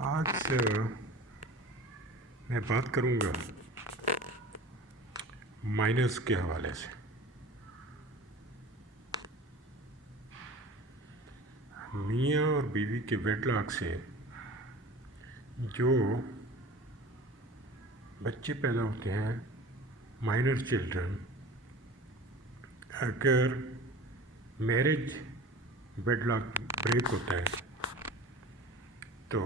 आज मैं बात करूंगा माइनर्स के हवाले से। मियाँ और बीवी के वेडलॉक से जो बच्चे पैदा होते हैं, माइनर चिल्ड्रन, अगर मैरिज वेडलॉक ब्रेक होता है तो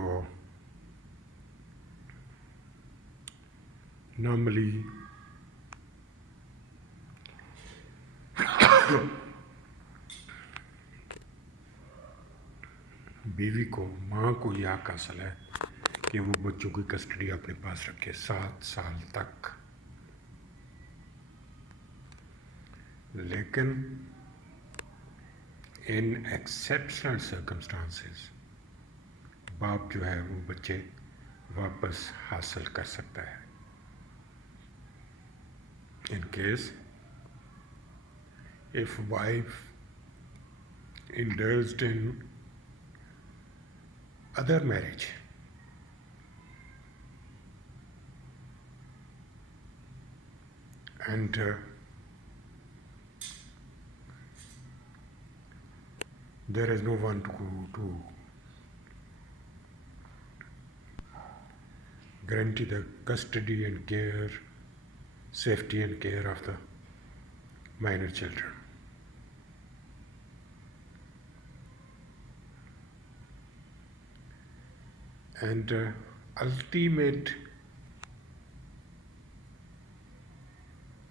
नॉर्मली बीवी को, माँ को यह हक हासिल है कि वो बच्चों की कस्टडी अपने पास रखे 7 साल तक। लेकिन इन एक्सेप्शनल सर्कमस्टांसेस बाप जो है वो बच्चे वापस हासिल कर सकता है। In case if wife indulged in other marriage and there is no one to guarantee the custody and care, safety and care of the minor children. And ultimate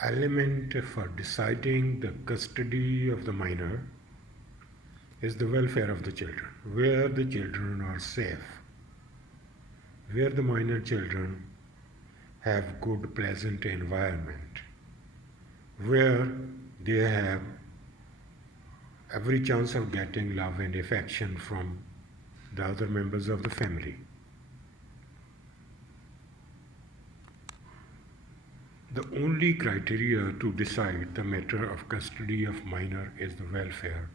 element for deciding the custody of the minor is the welfare of the children, where the children are safe, where the minor children have good, pleasant environment, where they have every chance of getting love and affection from the other members of the family. The only criteria to decide the matter of custody of minor is the welfare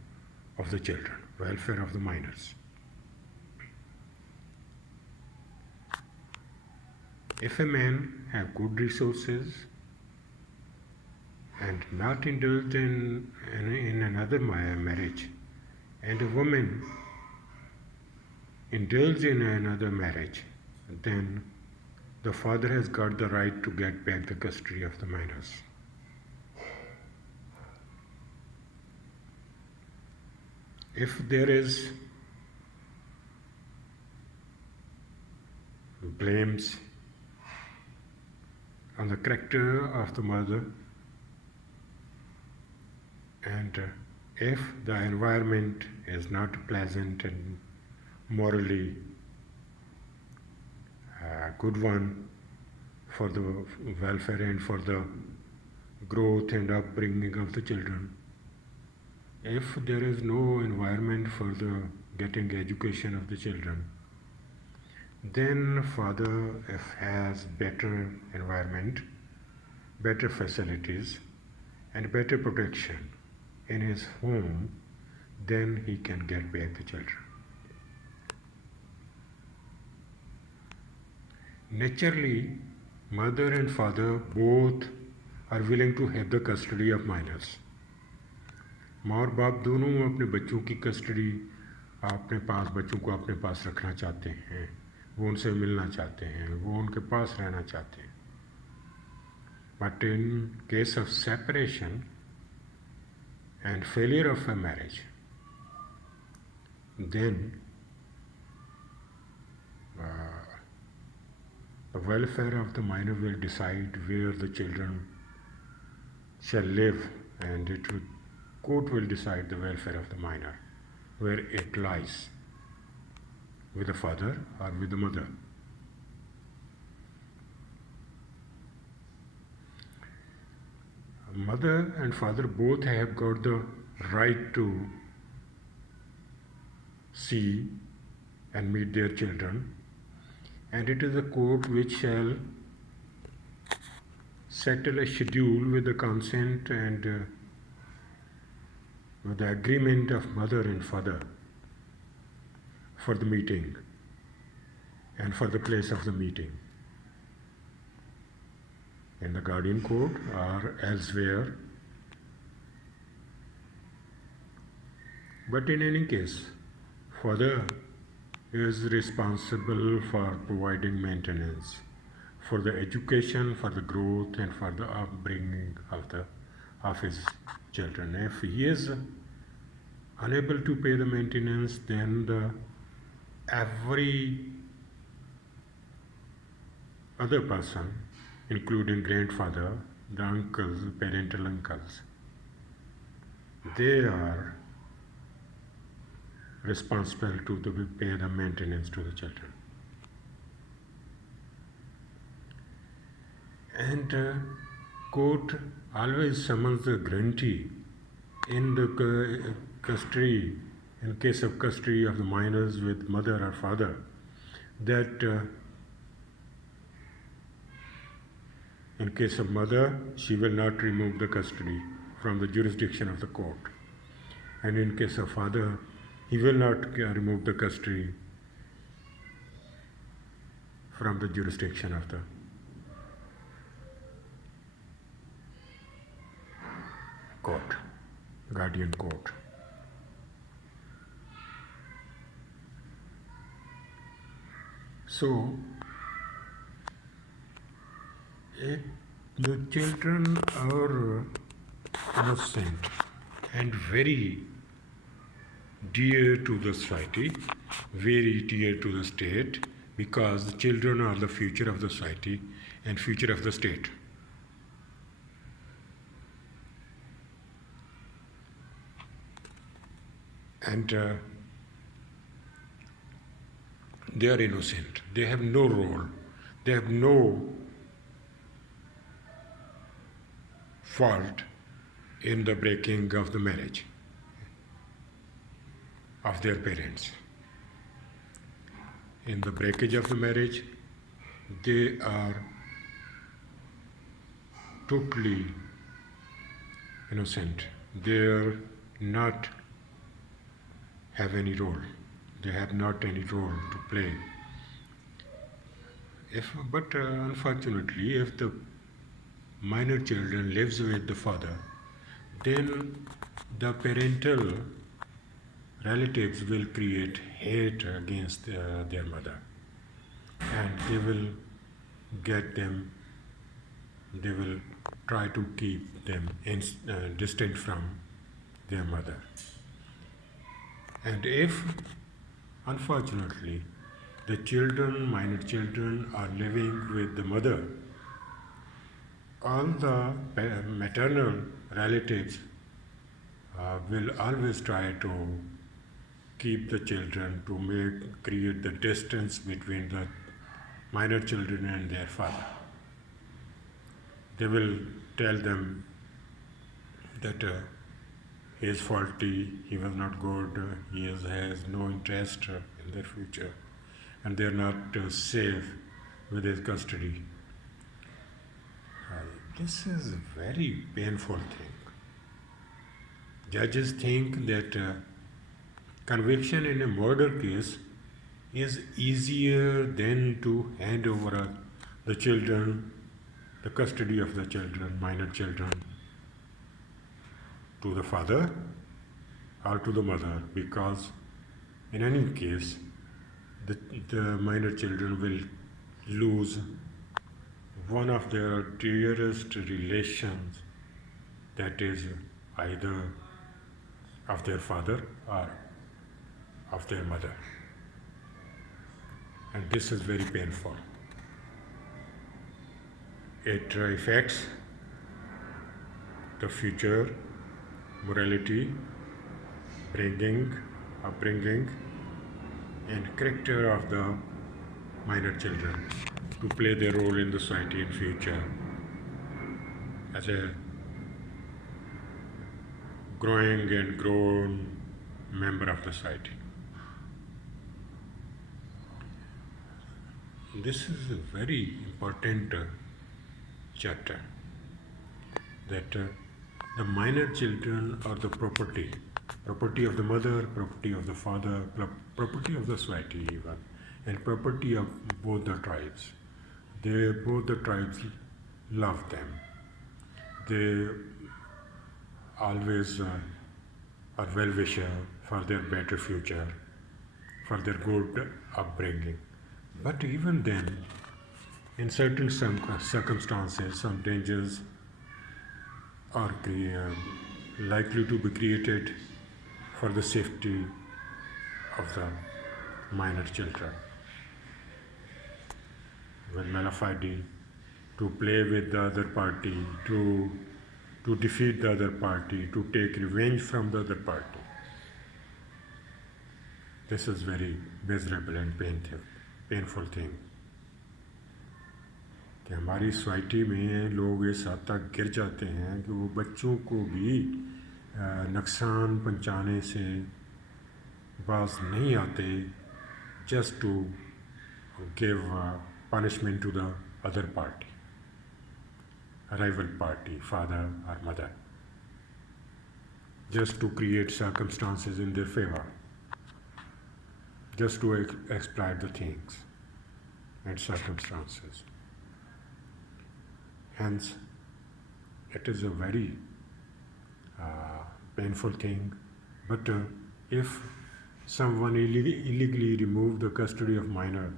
of the children, welfare of the minors. If a man have good resources and not indulged in another marriage, and a woman indulged in another marriage, then the father has got the right to get back the custody of the minors. If there is blames on the character of the mother, and if the environment is not pleasant and morally good one for the welfare and for the growth and upbringing of the children, if there is no environment for the getting education of the children, then father, if has better environment, better facilities and better protection in his home, then he can get back the children. Naturally, mother and father both are willing to have the custody of minors. माँ और बाप दोनों अपने बच्चों की custody अपने पास, बच्चों को अपने पास रखना चाहते हैं, वो उनसे मिलना चाहते हैं, वो उनके पास रहना चाहते हैं. But in case of separation and failure of a marriage, then the welfare of the minor will decide where the children shall live, and court will decide the welfare of the minor, where it lies, with the father or with the mother. Mother and father both have got the right to see and meet their children, and it is the court which shall settle a schedule with the consent and with the agreement of mother and father for the meeting. and for the place of the meeting in the guardian code or elsewhere. But in any case, father is responsible for providing maintenance, for the education, for the growth, and for the upbringing of his children. If he is unable to pay the maintenance, then every other person, including grandfather, the uncles, parental uncles, they are responsible to pay the maintenance to the children. And court always summons the grantee in the custody, in case of custody of the minors with mother or father, that in case of mother, she will not remove the custody from the jurisdiction of the court. And in case of father, he will not remove the custody from the jurisdiction of the court, guardian court. So, if the children are innocent and very dear to the society, very dear to the state, because the children are the future of the society and future of the state. And they are innocent. They have no role. They have no fault in the breaking of the marriage of their parents. In the breakage of the marriage, they are totally innocent. They are not have any role. They have not any role to play. But unfortunately, if the minor children lives with the father, then the parental relatives will create hate against their mother, and they will get them, they will try to keep them distant from their mother. And if, unfortunately, the children, minor children, are living with the mother, all the maternal relatives will always try to keep the children, to create the distance between the minor children and their father. They will tell them that he is faulty, he was not good, he has no interest in their future, and they are not safe with his custody. This is a very painful thing. Judges think that conviction in a murder case is easier than to hand over the children, the custody of the children, minor children, to the father or to the mother, because in any case the minor children will lose one of their dearest relations, that is either of their father or of their mother. And this is very painful. It affects the future morality, upbringing, and character of the minor children to play their role in the society in future as a growing and grown member of the society. This is a very important chapter, that the minor children are the property of the mother, property of the father, property of the society even, and property of both the tribes. Both the tribes love them. They always are well-wisher for their better future, for their good upbringing. But even then, in certain circumstances, some dangers are likely to be created for the safety of the minor children. When Malafide to play with the other party, to defeat the other party, to take revenge from the other party. This is very miserable and painful thing. कि हमारी society में लोग इस हद तक गिर जाते हैं कि वो बच्चों को भी नुकसान पहुंचाने से बाज नहीं आते just to give punishment to the other party, rival party, father or mother, just to create circumstances in their favor, just to exploit the things and circumstances. Hence, it is a very painful thing. But if someone illegally remove the custody of minor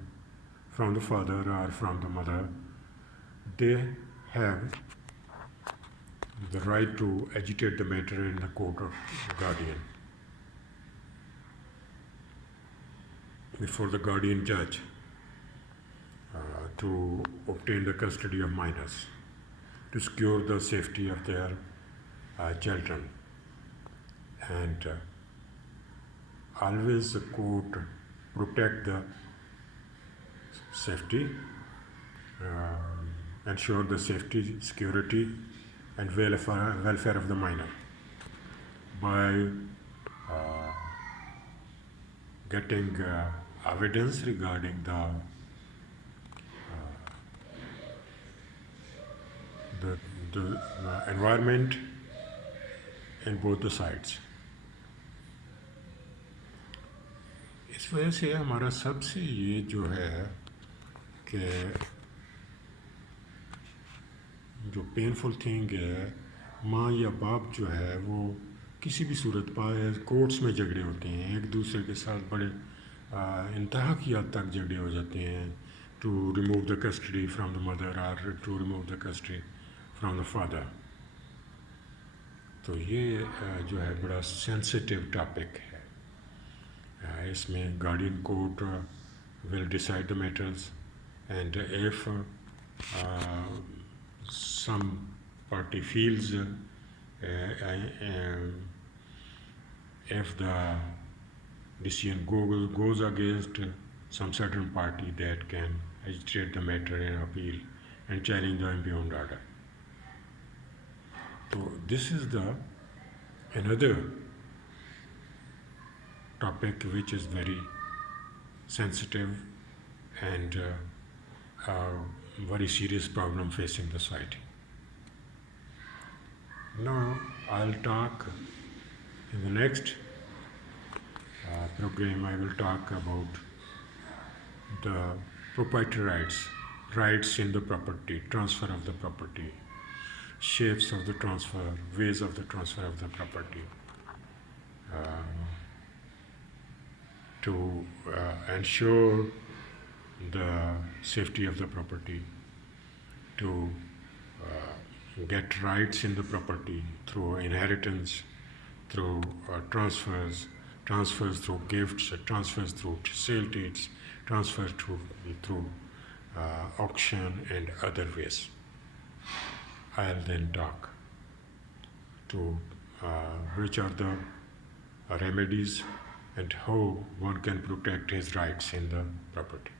from the father or from the mother, they have the right to agitate the matter in the court of guardian, before the guardian judge, to obtain the custody of minors, to secure the safety of their children. And always the court protect the safety, ensure the safety, security, and welfare of the minor by getting evidence regarding the environment in both the sides. इस वजह से हमारा सबसे ये जो है कि जो पेनफुल थिंग है, माँ या बाप जो है वो किसी भी सूरत पर कोर्ट्स में झगड़े होते हैं, एक दूसरे के साथ बड़े इंतहा की हद तक झगड़े हो जाते हैं, to remove the custody from the mother और to remove the custody from the father. तो ये जो है बड़ा सेंसिटिव टॉपिक है. इसमें guardian court will decide the matters, and if some party feels if the decision goes against some certain party, that can agitate the matter and appeal and challenge the impugned order. So this is another topic which is very sensitive and a very serious problem facing the society. Now I'll talk in the next program. I will talk about the proprietary rights in the property, transfer of the property, shapes of the transfer, ways of the transfer of the property, to ensure the safety of the property, to get rights in the property through inheritance, through transfers through gifts, transfers through sale deeds, transfers through auction and other ways. I'll then talk to which are the remedies and how one can protect his rights in the property.